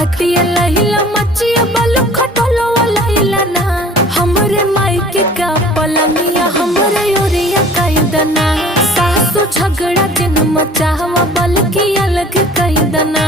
खटिया लहिला मचिया बलु खटोलो लहिला ना हमरे मायके का पलंगिया हमरे ओरिया कैदना सासु झगड़ा दिन मचावा बल्कि अलग कैदना।